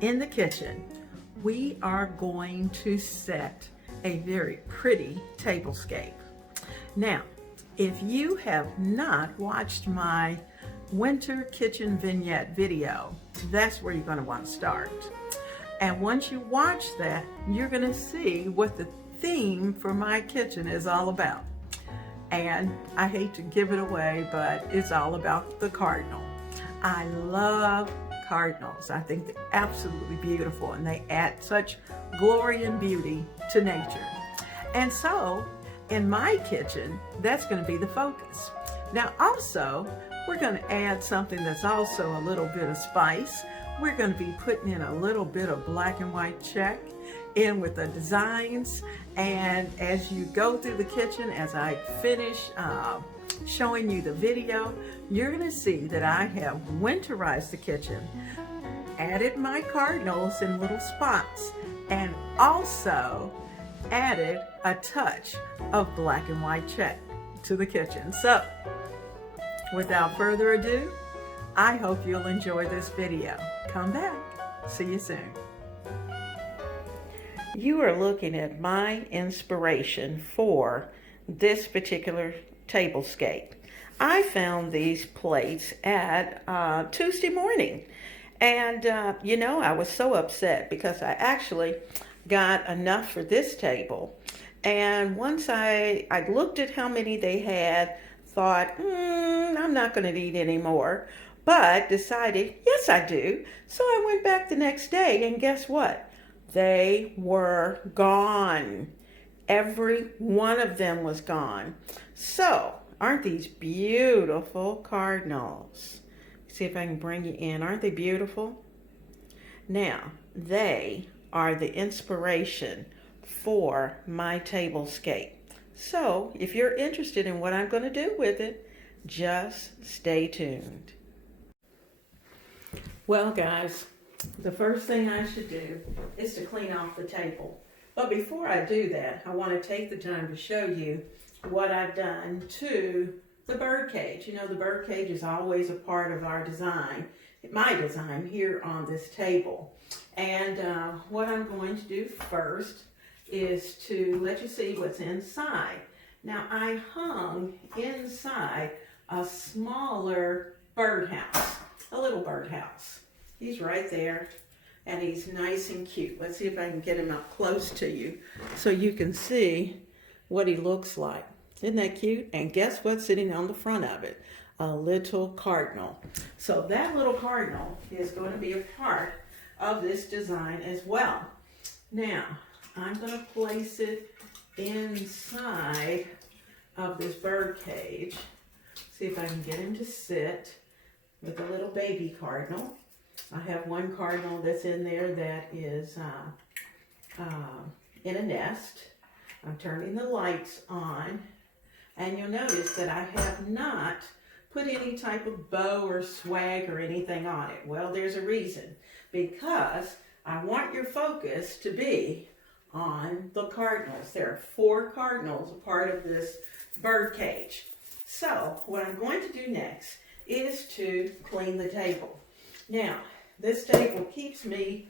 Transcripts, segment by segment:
in the kitchen, we are going to set a very pretty tablescape. Now, if you have not watched my winter kitchen vignette video, that's where you're going to want to start. And once you watch that, you're going to see what the theme for my kitchen is all about. And I hate to give it away, but it's all about the cardinal. I love cardinals. I think they're absolutely beautiful, and they add such glory and beauty to nature. And so in my kitchen, that's going to be the focus. Now also, we're going to add something that's also a little bit of spice. We're going to be putting in a little bit of black and white check in with the designs. And as you go through the kitchen, as I finish showing you the video, you're going to see that I have winterized the kitchen, added my cardinals in little spots, and also added a touch of black and white check to the kitchen. So without further ado, I hope you'll enjoy this video. Come back. See you soon. You are looking at my inspiration for this particular tablescape. I found these plates at Tuesday morning, and you know, I was so upset because I actually got enough for this table, and once I looked at how many they had, thought, I'm not going to eat anymore, but decided, yes I do. So I went back the next day, and guess what? They were gone. Every one of them was gone. So, aren't these beautiful cardinals? See if I can bring you in. Aren't they beautiful? Now, they are the inspiration for my tablescape. So, if you're interested in what I'm going to do with it, just stay tuned. Well, guys, the first thing I should do is to clean off the table. But before I do that, I want to take the time to show you what I've done to the bird cage. You know, the bird cage is always a part of our design, my design here on this table. And what I'm going to do first is to let you see what's inside. Now, I hung inside a smaller birdhouse, a little birdhouse. He's right there, and he's nice and cute. Let's see if I can get him up close to you so you can see what he looks like. Isn't that cute? And guess what's sitting on the front of it? A little cardinal. So that little cardinal is going to be a part of this design as well. Now, I'm going to place it inside of this bird cage. See if I can get him to sit with a little baby cardinal. I have one cardinal that's in there that is in a nest. I'm turning the lights on, and you'll notice that I have not put any type of bow or swag or anything on it. Well, there's a reason, because I want your focus to be on the cardinals. There are 4 cardinals a part of this bird cage. So what I'm going to do next is to clean the table. Now, this table keeps me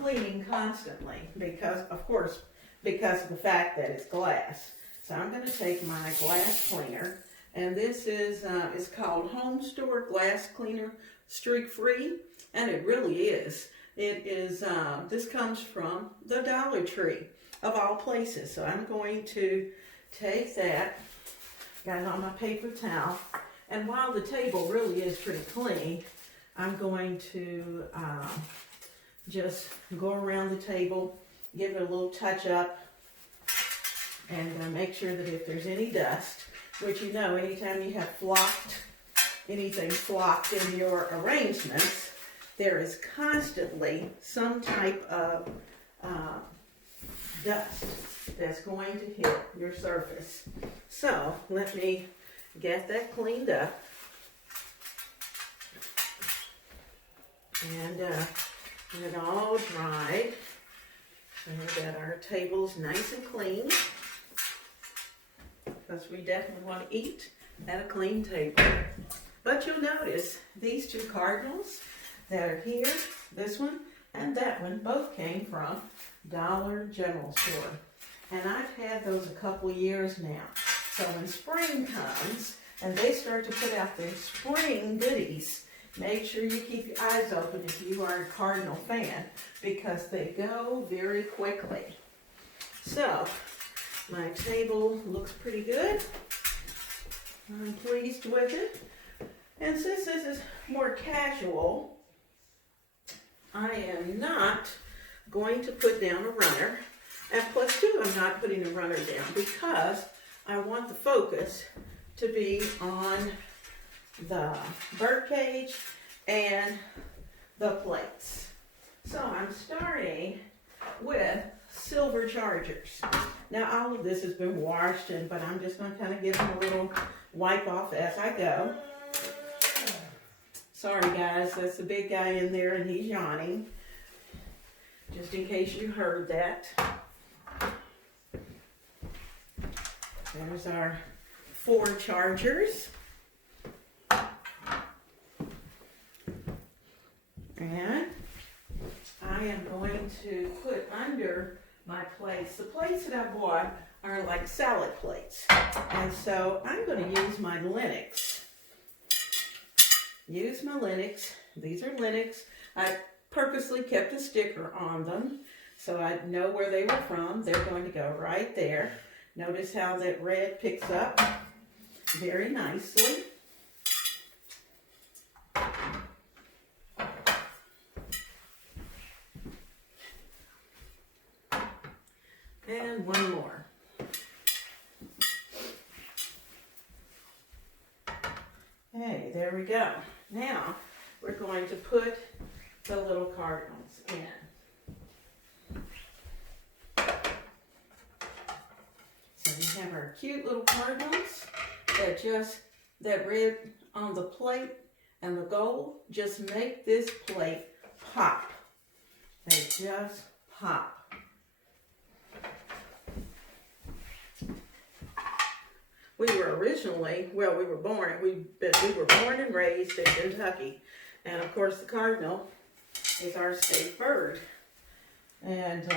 cleaning constantly because, of course, because of the fact that it's glass. So I'm going to take my glass cleaner, and this is it's called Home Store Glass Cleaner Streak Free, and it really is. It is, this comes from the Dollar Tree, of all places. So I'm going to take that, got it on my paper towel, and while the table really is pretty clean, I'm going to just go around the table, give it a little touch up, and make sure that if there's any dust, which you know, anytime you have anything flocked in your arrangements, there is constantly some type of dust that's going to hit your surface. So let me get that cleaned up. And get it all dried so that our table's nice and clean, because we definitely want to eat at a clean table. But you'll notice these 2 cardinals that are here, this one and that one both came from Dollar General Store. And I've had those a couple years now. So when spring comes and they start to put out their spring goodies, make sure you keep your eyes open if you are a Cardinal fan, because they go very quickly. So my table looks pretty good. I'm pleased with it. And since this is more casual, I am not going to put down a runner. And plus two, I'm not putting a runner down because I want the focus to be on the birdcage and the plates. So I'm starting with silver chargers. Now all of this has been washed, but I'm just going to kind of give them a little wipe off as I go. Sorry guys, that's the big guy in there and he's yawning. Just in case you heard that. There's our 4 chargers. And I am going to put under my plates. The plates that I bought are like salad plates. And so I'm going to use my Linux. These are Linux. I purposely kept a sticker on them so I know where they were from. They're going to go right there. Notice how that red picks up very nicely. And one more. Hey, there we go. Now we're going to put the little Cardinals in. So we have our cute little Cardinals that red on the plate and the gold just make this plate pop. They just pop. We were originally, we were born and raised in Kentucky. And of course the Cardinal is our state bird. And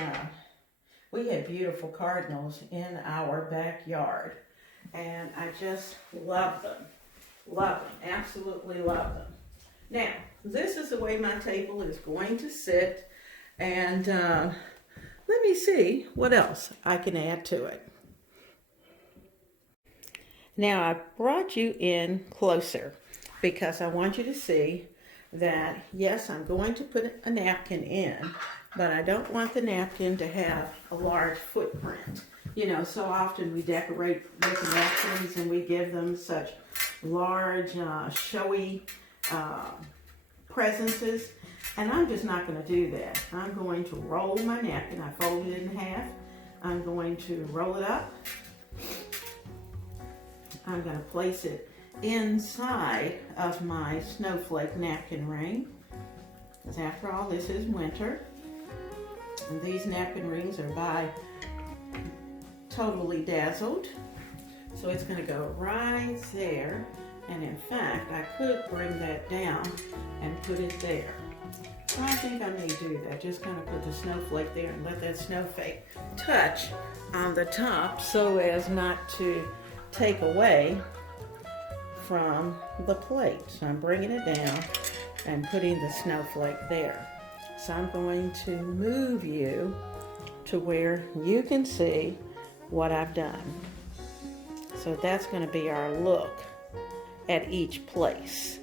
we had beautiful Cardinals in our backyard. And I just love them, absolutely love them. Now, this is the way my table is going to sit. And let me see what else I can add to it. Now I brought you in closer because I want you to see that, yes, I'm going to put a napkin in, but I don't want the napkin to have a large footprint. You know, so often we decorate with the napkins and we give them such large, showy presences, and I'm just not going to do that. I'm going to roll my napkin. I folded it in half. I'm going to roll it up. I'm going to place it inside of my snowflake napkin ring, because after all, this is winter. And these napkin rings are by Totally Dazzled. So it's going to go right there. And in fact, I could bring that down and put it there. So I think I may do that. Just kind of put the snowflake there and let that snowflake touch on the top so as not to take away from the plate. So I'm bringing it down and putting the snowflake there. So I'm going to move you to where you can see what I've done. So that's going to be our look at each place.